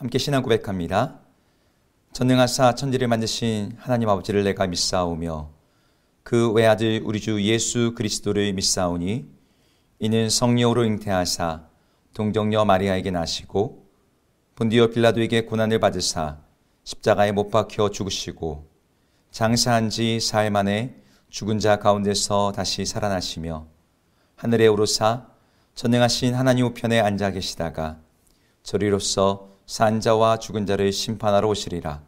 함께 신앙 고백합니다. 전능하사 천지를 만드신 하나님 아버지를 내가 믿사오며 그 외아들 우리 주 예수 그리스도를 믿사오니 이는 성령으로 잉태하사 동정녀 마리아에게 나시고 본디오 빌라도에게 고난을 받으사 십자가에 못 박혀 죽으시고 장사한 지 사흘 만에 죽은 자 가운데서 다시 살아나시며 하늘에 오르사 전능하신 하나님 우편에 앉아 계시다가 저리로서 산 자와 죽은 자를 심판하러 오시리라.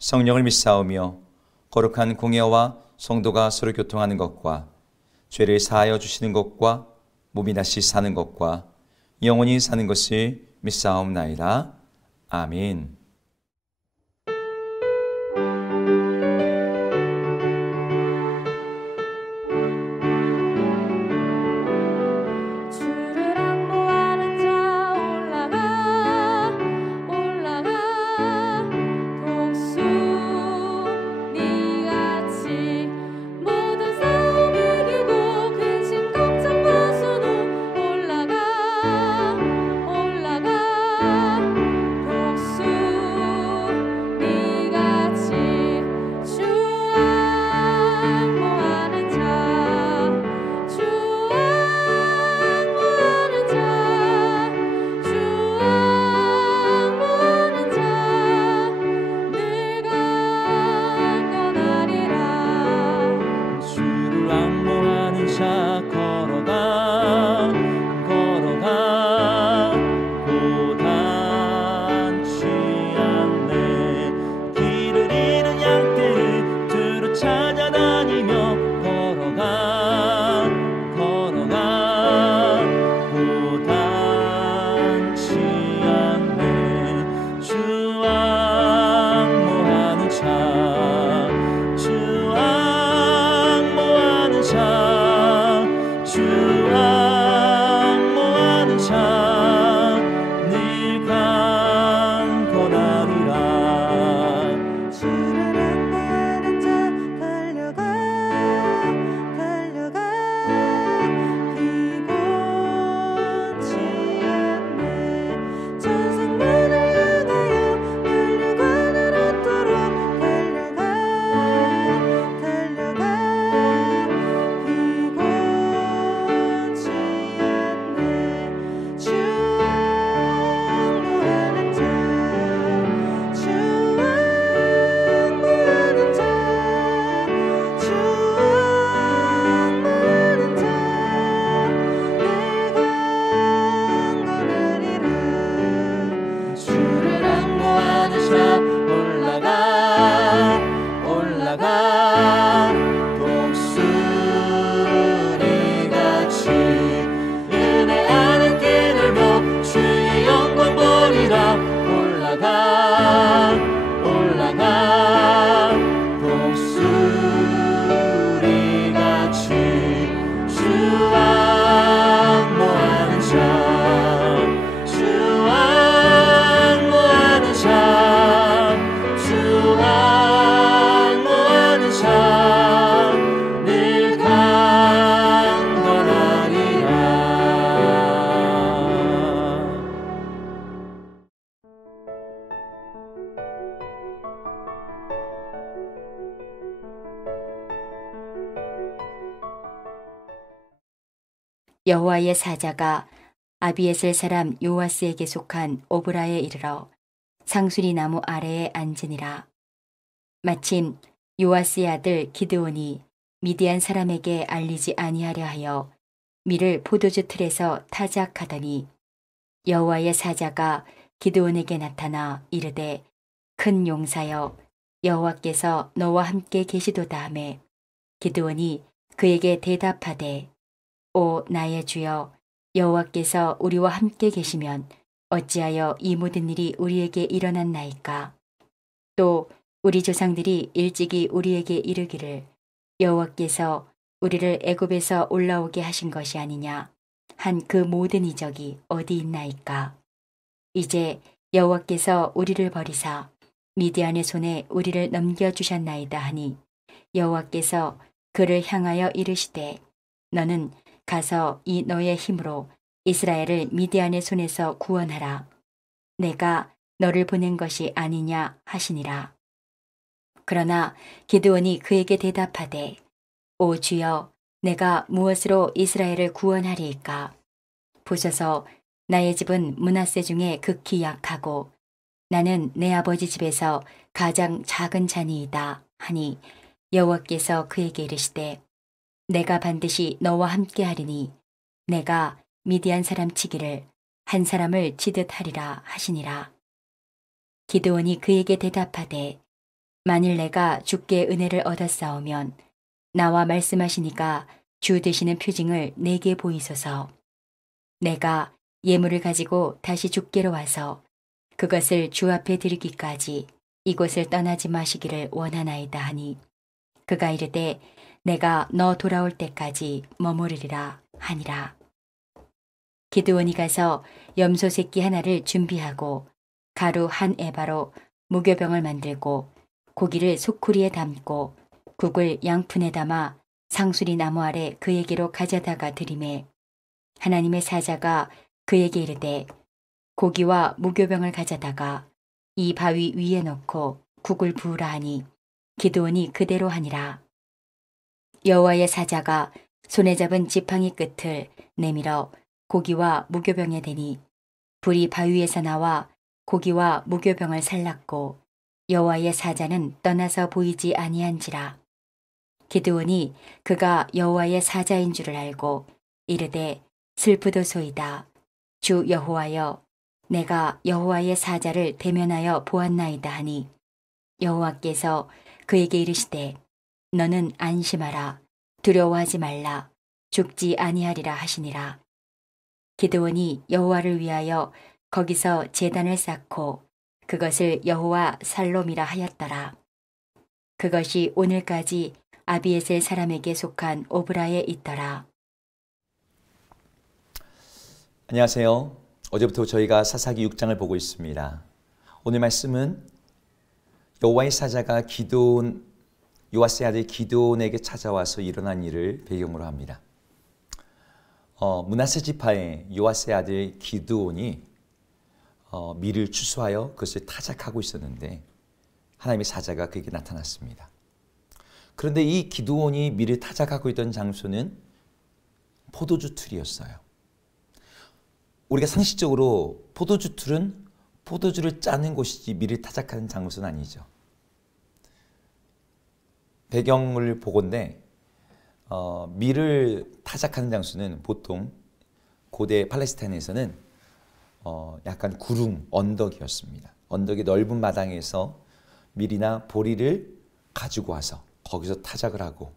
성령을 믿사오며 거룩한 공예와 성도가 서로 교통하는 것과 죄를 사하여 주시는 것과 몸이 다시 사는 것과 영원히 사는 것을 믿사옵나이다. 아멘. 여호와의 사자가 아비에셀 사람 요아스에게 속한 오브라에 이르러 상수리 나무 아래에 앉으니라. 마침 요아스의 아들 기드온이 미디안 사람에게 알리지 아니하려 하여 밀을 포도주 틀에서 타작하더니 여호와의 사자가 기드온에게 나타나 이르되 큰 용사여 여호와께서 너와 함께 계시도다 하매 기드온이 그에게 대답하되 오 나의 주여 여호와께서 우리와 함께 계시면 어찌하여 이 모든 일이 우리에게 일어났나이까. 또 우리 조상들이 일찍이 우리에게 이르기를 여호와께서 우리를 애굽에서 올라오게 하신 것이 아니냐 한 그 모든 이적이 어디 있나이까. 이제 여호와께서 우리를 버리사 미디안의 손에 우리를 넘겨주셨나이다 하니 여호와께서 그를 향하여 이르시되 너는 가서 이 너의 힘으로 이스라엘을 미디안의 손에서 구원하라. 내가 너를 보낸 것이 아니냐 하시니라. 그러나 기드온이 그에게 대답하되 오 주여 내가 무엇으로 이스라엘을 구원하리이까? 보소서 나의 집은 므낫세 중에 극히 약하고 나는 내 아버지 집에서 가장 작은 자니이다 하니 여호와께서 그에게 이르시되 내가 반드시 너와 함께하리니 내가 미디안 사람 치기를 한 사람을 치듯 하리라 하시니라. 기드온이 그에게 대답하되 만일 내가 주께 은혜를 얻었사오면 나와 말씀하시니까 주 되시는 표징을 내게 보이소서. 내가 예물을 가지고 다시 주께로 와서 그것을 주 앞에 드리기까지 이곳을 떠나지 마시기를 원하나이다 하니 그가 이르되 내가 너 돌아올 때까지 머무르리라 하니라. 기드온이 가서 염소 새끼 하나를 준비하고 가루 한 에바로 무교병을 만들고 고기를 소쿠리에 담고 국을 양푼에 담아 상수리 나무 아래 그에게로 가져다가 드리매 하나님의 사자가 그에게 이르되 고기와 무교병을 가져다가 이 바위 위에 넣고 국을 부으라 하니 기드온이 그대로 하니라. 여호와의 사자가 손에 잡은 지팡이 끝을 내밀어 고기와 무교병에 대니 불이 바위에서 나와 고기와 무교병을 살랐고 여호와의 사자는 떠나서 보이지 아니한지라. 기드온이 그가 여호와의 사자인 줄을 알고 이르되 슬프도소이다. 주 여호와여 내가 여호와의 사자를 대면하여 보았나이다 하니 여호와께서 그에게 이르시되 너는 안심하라. 두려워하지 말라. 죽지 아니하리라 하시니라. 기드온이 여호와를 위하여 거기서 제단을 쌓고 그것을 여호와 살롬이라 하였더라. 그것이 오늘까지 아비에셀 사람에게 속한 오브라에 있더라. 안녕하세요. 어제부터 저희가 사사기 6장을 보고 있습니다. 오늘 말씀은 여호와의 사자가 요아스의 아들 기드온에게 찾아와서 일어난 일을 배경으로 합니다. 므낫세 지파의 요아스의 아들 기드온이 밀을 추수하여 그것을 타작하고 있었는데 하나님의 사자가 그에게 나타났습니다. 그런데 이 기드온이 밀을 타작하고 있던 장소는 포도주 틀이었어요. 우리가 상식적으로 포도주 틀은 포도주를 짜는 곳이지 밀을 타작하는 장소는 아니죠. 배경을 보건대 밀을 타작하는 장소는 보통 고대 팔레스타인에서는 약간 구름, 언덕이었습니다. 언덕의 넓은 마당에서 밀이나 보리를 가지고 와서 거기서 타작을 하고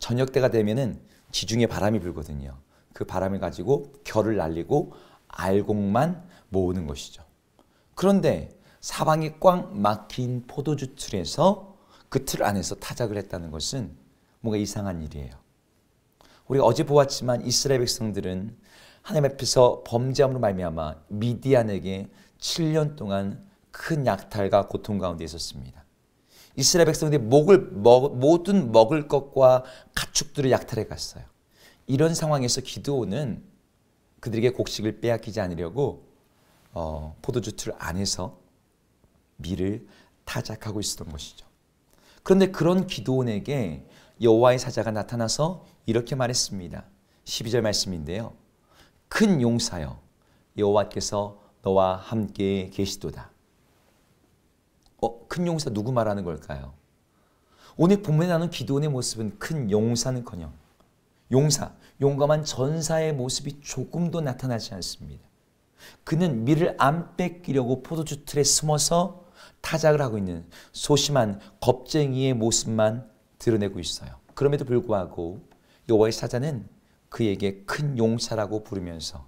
저녁 때가 되면은 지중해 바람이 불거든요. 그 바람을 가지고 결을 날리고 알곡만 모으는 것이죠. 그런데 사방이 꽉 막힌 포도주 틀에서 그 틀 안에서 타작을 했다는 것은 뭔가 이상한 일이에요. 우리가 어제 보았지만 이스라엘 백성들은 하나님 앞에서 범죄함으로 말미암아 미디안에게 7년 동안 큰 약탈과 고통 가운데 있었습니다. 이스라엘 백성들이 모든 먹을 것과 가축들을 약탈해 갔어요. 이런 상황에서 기드온은 그들에게 곡식을 빼앗기지 않으려고 포도주 틀 안에서 밀을 타작하고 있었던 것이죠. 그런데 그런 기드온에게 여호와의 사자가 나타나서 이렇게 말했습니다. 12절 말씀인데요. 큰 용사여 여호와께서 너와 함께 계시도다. 큰 용사 누구 말하는 걸까요? 오늘 본문에 나오는 기드온의 모습은 큰 용사는커녕 용감한 전사의 모습이 조금도 나타나지 않습니다. 그는 밀을 안 뺏기려고 포도주 틀에 숨어서 타작을 하고 있는 소심한 겁쟁이의 모습만 드러내고 있어요. 그럼에도 불구하고 여호와의 사자는 그에게 큰 용사라고 부르면서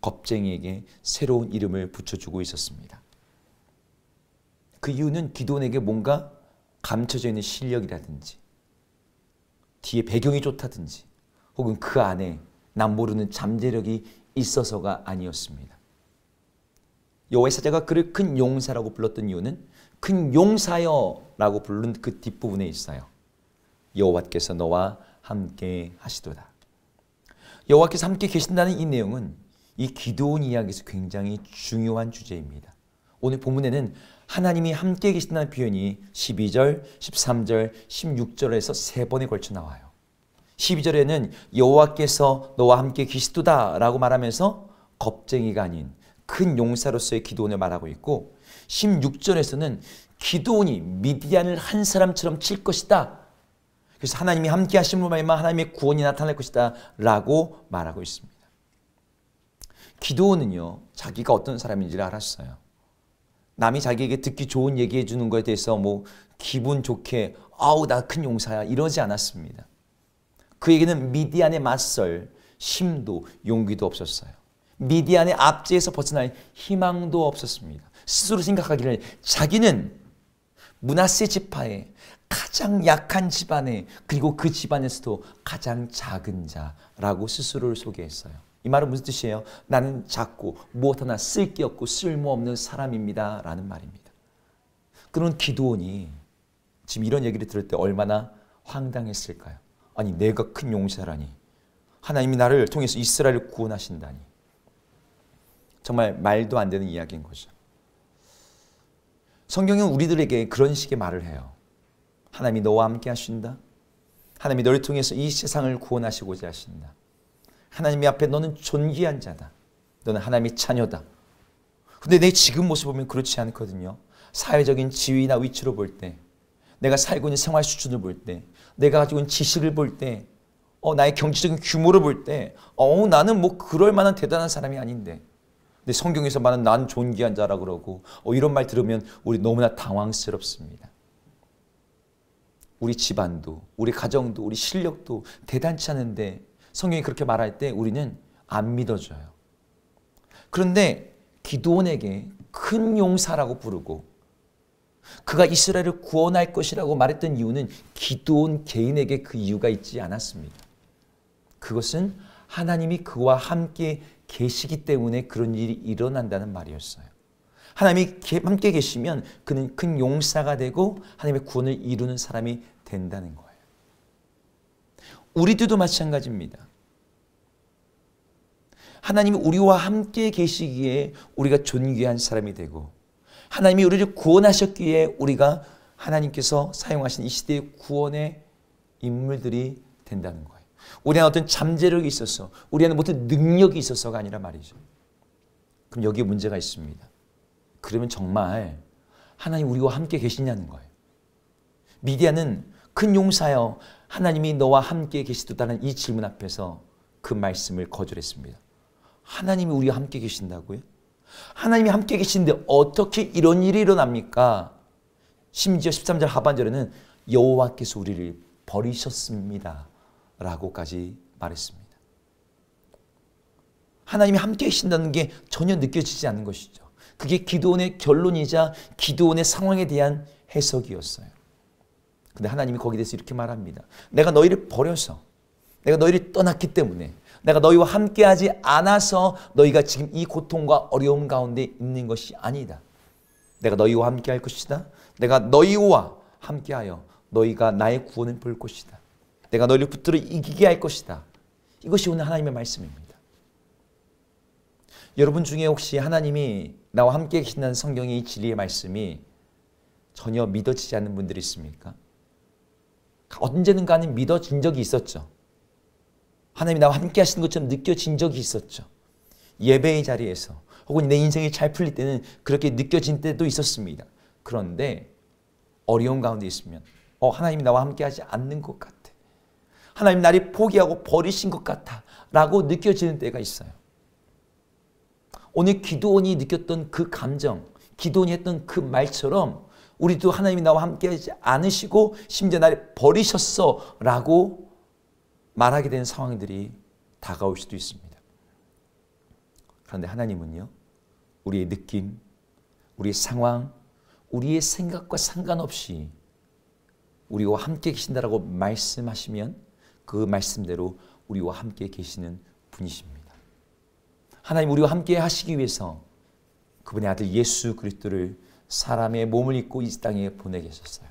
겁쟁이에게 새로운 이름을 붙여주고 있었습니다. 그 이유는 기드온에게 뭔가 감춰져 있는 실력이라든지 뒤에 배경이 좋다든지 혹은 그 안에 남 모르는 잠재력이 있어서가 아니었습니다. 여호와의 사자가 그를 큰 용사라고 불렀던 이유는 큰 용사여 라고 부른 그 뒷부분에 있어요. 여호와께서 너와 함께 하시도다. 여호와께서 함께 계신다는 이 내용은 이 기드온 이야기에서 굉장히 중요한 주제입니다. 오늘 본문에는 하나님이 함께 계신다는 표현이 12절, 13절, 16절에서 3번에 걸쳐 나와요. 12절에는 여호와께서 너와 함께 계시도다 라고 말하면서 겁쟁이가 아닌 큰 용사로서의 기드온을 말하고 있고, 16절에서는 기드온이 미디안을 한 사람처럼 칠 것이다. 그래서 하나님이 함께 하심으로 말미암아 하나님의 구원이 나타날 것이다 라고 말하고 있습니다. 기드온은요, 자기가 어떤 사람인지를 알았어요. 남이 자기에게 듣기 좋은 얘기해 주는 것에 대해서 뭐 기분 좋게 아우 나 큰 용사야 이러지 않았습니다. 그에게는 미디안에 맞설 힘도 용기도 없었어요. 미디안의 압제에서 벗어날 희망도 없었습니다. 스스로 생각하기를 자기는 므낫세 지파의 가장 약한 집안에, 그리고 그 집안에서도 가장 작은 자라고 스스로를 소개했어요. 이 말은 무슨 뜻이에요? 나는 작고 무엇 하나 쓸 게 없고 쓸모없는 사람입니다 라는 말입니다. 그런 기드온이 지금 이런 얘기를 들을 때 얼마나 황당했을까요? 아니 내가 큰 용사라니, 하나님이 나를 통해서 이스라엘을 구원하신다니. 정말 말도 안 되는 이야기인 거죠. 성경은 우리들에게 그런 식의 말을 해요. 하나님이 너와 함께 하신다. 하나님이 너를 통해서 이 세상을 구원하시고자 하신다. 하나님이 앞에 너는 존귀한 자다. 너는 하나님의 자녀다. 근데 내 지금 모습 보면 그렇지 않거든요. 사회적인 지위나 위치로 볼 때, 내가 살고 있는 생활 수준을 볼 때, 내가 가지고 있는 지식을 볼 때, 나의 경제적인 규모를 볼 때, 나는 뭐 그럴 만한 대단한 사람이 아닌데. 근데 성경에서 말하는 난 존귀한 자라 그러고 이런 말 들으면 우리 너무나 당황스럽습니다. 우리 집안도, 우리 가정도, 우리 실력도 대단치 않은데 성경이 그렇게 말할 때 우리는 안 믿어져요. 그런데 기드온에게 큰 용사라고 부르고 그가 이스라엘을 구원할 것이라고 말했던 이유는 기드온 개인에게 그 이유가 있지 않았습니다. 그것은 하나님이 그와 함께 계시기 때문에 그런 일이 일어난다는 말이었어요. 하나님이 함께 계시면 그는 큰 용사가 되고 하나님의 구원을 이루는 사람이 된다는 거예요. 우리들도 마찬가지입니다. 하나님이 우리와 함께 계시기에 우리가 존귀한 사람이 되고, 하나님이 우리를 구원하셨기에 우리가 하나님께서 사용하신 이 시대의 구원의 인물들이 된다는 거예요. 우리 안에 어떤 잠재력이 있어서, 우리 안에 어떤 능력이 있어서가 아니라 말이죠. 그럼 여기에 문제가 있습니다. 그러면 정말 하나님 우리와 함께 계시냐는 거예요. 미디안은 큰 용사여 하나님이 너와 함께 계시도다는 이 질문 앞에서 그 말씀을 거절했습니다. 하나님이 우리와 함께 계신다고요? 하나님이 함께 계신데 어떻게 이런 일이 일어납니까? 심지어 13절 하반절에는 여호와께서 우리를 버리셨습니다 라고까지 말했습니다. 하나님이 함께 계신다는 게 전혀 느껴지지 않는 것이죠. 그게 기드온의 결론이자 기드온의 상황에 대한 해석이었어요. 근데 하나님이 거기에 대해서 이렇게 말합니다. 내가 너희를 버려서, 내가 너희를 떠났기 때문에, 내가 너희와 함께하지 않아서 너희가 지금 이 고통과 어려움 가운데 있는 것이 아니다. 내가 너희와 함께할 것이다. 내가 너희와 함께하여 너희가 나의 구원을 볼 것이다. 내가 너희를 붙들어 이기게 할 것이다. 이것이 오늘 하나님의 말씀입니다. 여러분 중에 혹시 하나님이 나와 함께 계신다는 성경의 이 진리의 말씀이 전혀 믿어지지 않는 분들이 있습니까? 언제는가는 믿어진 적이 있었죠. 하나님이 나와 함께 하시는 것처럼 느껴진 적이 있었죠. 예배의 자리에서 혹은 내 인생이 잘 풀릴 때는 그렇게 느껴진 때도 있었습니다. 그런데 어려운 가운데 있으면 하나님이 나와 함께 하지 않는 것 같아. 하나님 나를 포기하고 버리신 것 같아 라고 느껴지는 때가 있어요. 오늘 기드온이 느꼈던 그 감정, 기드온이 했던 그 말처럼 우리도 하나님이 나와 함께 하지 않으시고 심지어 나를 버리셨어 라고 말하게 되는 상황들이 다가올 수도 있습니다. 그런데 하나님은요, 우리의 느낌, 우리의 상황, 우리의 생각과 상관없이 우리와 함께 계신다라고 말씀하시면 그 말씀대로 우리와 함께 계시는 분이십니다. 하나님 우리와 함께 하시기 위해서 그분의 아들 예수 그리스도를 사람의 몸을 입고 이 땅에 보내계셨어요.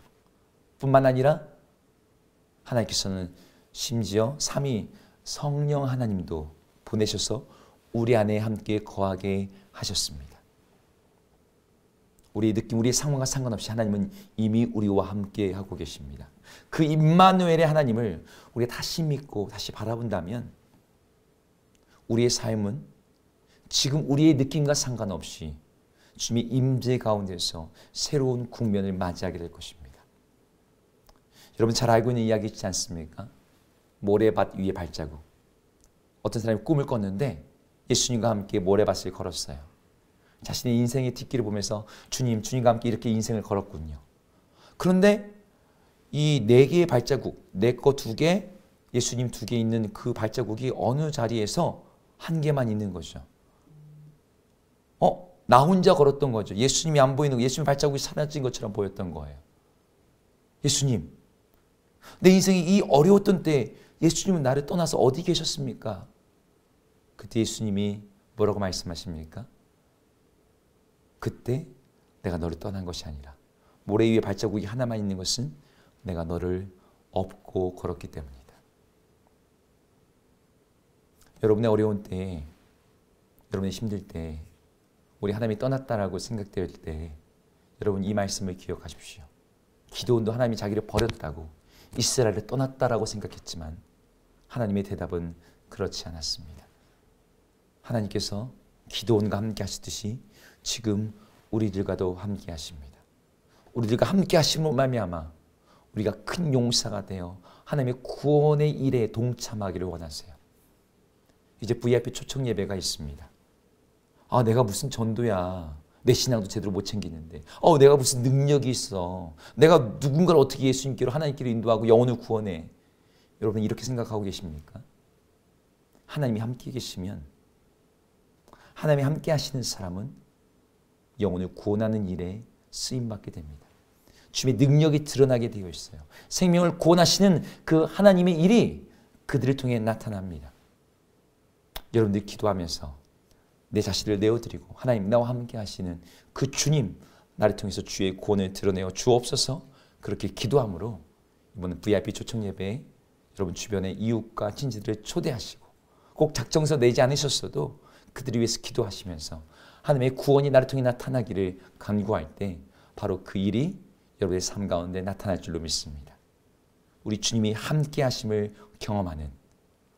뿐만 아니라 하나님께서는 심지어 삼위 성령 하나님도 보내셔서 우리 안에 함께 거하게 하셨습니다. 우리의 느낌, 우리의 상황과 상관없이 하나님은 이미 우리와 함께 하고 계십니다. 그 임마누엘의 하나님을 우리가 다시 믿고 다시 바라본다면 우리의 삶은 지금 우리의 느낌과 상관없이 주님의 임재 가운데서 새로운 국면을 맞이하게 될 것입니다. 여러분 잘 알고 있는 이야기 있지 않습니까? 모래밭 위의 발자국. 어떤 사람이 꿈을 꿨는데 예수님과 함께 모래밭을 걸었어요. 자신의 인생의 뒷길을 보면서 주님과 함께 이렇게 인생을 걸었군요. 그런데 이 4개의 발자국, 내 거 2개, 예수님 2개 있는 그 발자국이 어느 자리에서 1개만 있는 거죠. 나 혼자 걸었던 거죠. 예수님이 안 보이는 거, 예수님 발자국이 사라진 것처럼 보였던 거예요. 예수님, 내 인생이 이 어려웠던 때 예수님은 나를 떠나서 어디 계셨습니까? 그때 예수님이 뭐라고 말씀하십니까? 그때 내가 너를 떠난 것이 아니라 모래 위에 발자국이 하나만 있는 것은 내가 너를 업고 걸었기 때문이다. 여러분의 어려운 때에, 여러분의 힘들 때, 우리 하나님이 떠났다라고 생각될 때 여러분 이 말씀을 기억하십시오. 기드온도 하나님이 자기를 버렸다고, 이스라엘을 떠났다라고 생각했지만 하나님의 대답은 그렇지 않았습니다. 하나님께서 기드온과 함께 하시듯이 지금 우리들과도 함께 하십니다. 우리들과 함께 하심으로 말미암아 우리가 큰 용사가 되어 하나님의 구원의 일에 동참하기를 원하세요. 이제 VIP 초청 예배가 있습니다. 내가 무슨 전도야. 내 신앙도 제대로 못 챙기는데. 내가 무슨 능력이 있어. 내가 누군가를 어떻게 예수님께로 하나님께로 인도하고 영혼을 구원해. 여러분 이렇게 생각하고 계십니까? 하나님이 함께 계시면, 하나님이 함께 하시는 사람은 영혼을 구원하는 일에 쓰임받게 됩니다. 주님의 능력이 드러나게 되어 있어요. 생명을 구원하시는 그 하나님의 일이 그들을 통해 나타납니다. 여러분들 기도하면서 내 자신을 내어드리고 하나님 나와 함께 하시는 그 주님, 나를 통해서 주의 구원을 드러내어 주옵소서. 그렇게 기도함으로 이번 VIP 초청 예배에 여러분 주변의 이웃과 친지들을 초대하시고, 꼭 작정서 내지 않으셨어도 그들을 위해서 기도하시면서 하나님의 구원이 나를 통해 나타나기를 간구할 때 바로 그 일이 여러분의 삶 가운데 나타날 줄로 믿습니다. 우리 주님이 함께 하심을 경험하는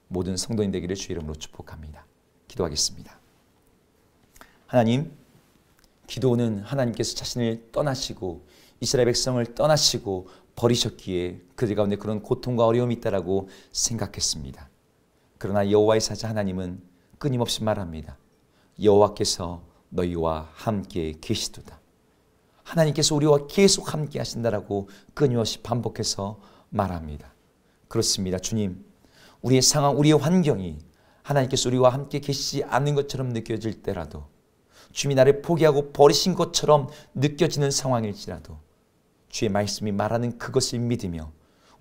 모든 성도인 되기를 주의 이름으로 축복합니다. 기도하겠습니다. 하나님, 기도는 하나님께서 자신을 떠나시고 이스라엘 백성을 떠나시고 버리셨기에 그들 가운데 그런 고통과 어려움이 있다라고 생각했습니다. 그러나 여호와의 사자 하나님은 끊임없이 말합니다. 여호와께서 너희와 함께 계시도다. 하나님께서 우리와 계속 함께 하신다라고 끊임없이 반복해서 말합니다. 그렇습니다. 주님, 우리의 상황, 우리의 환경이 하나님께서 우리와 함께 계시지 않는 것처럼 느껴질 때라도, 주님이 나를 포기하고 버리신 것처럼 느껴지는 상황일지라도 주의 말씀이 말하는 그것을 믿으며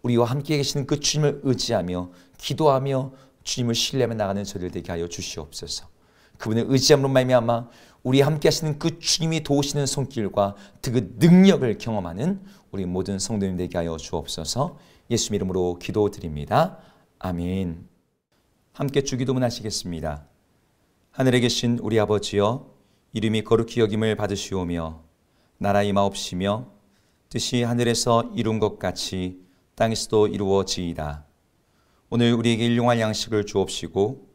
우리와 함께 계시는 그 주님을 의지하며 기도하며 주님을 신뢰하며 나가는 저들 되게 하여 주시옵소서. 그분을 의지함으로 말미암아 우리 함께 하시는 그 주님이 도우시는 손길과 그 능력을 경험하는 우리 모든 성도님 되게 하여 주옵소서. 예수 이름으로 기도드립니다. 아멘. 함께 주기도문 하시겠습니다. 하늘에 계신 우리 아버지여, 이름이 거룩히 여김을 받으시오며 나라 임하옵시며 뜻이 하늘에서 이룬 것 같이 땅에서도 이루어지이다. 오늘 우리에게 일용할 양식을 주옵시고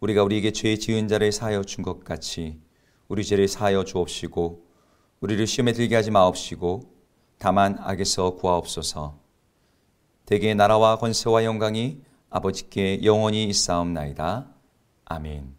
우리가 우리에게 죄 지은 자를 사하여 준 것 같이 우리 죄를 사하여 주옵시고 우리를 시험에 들게 하지 마옵시고 다만 악에서 구하옵소서. 대개 나라와 권세와 영광이 아버지께 영원히 있사옵나이다. 아멘.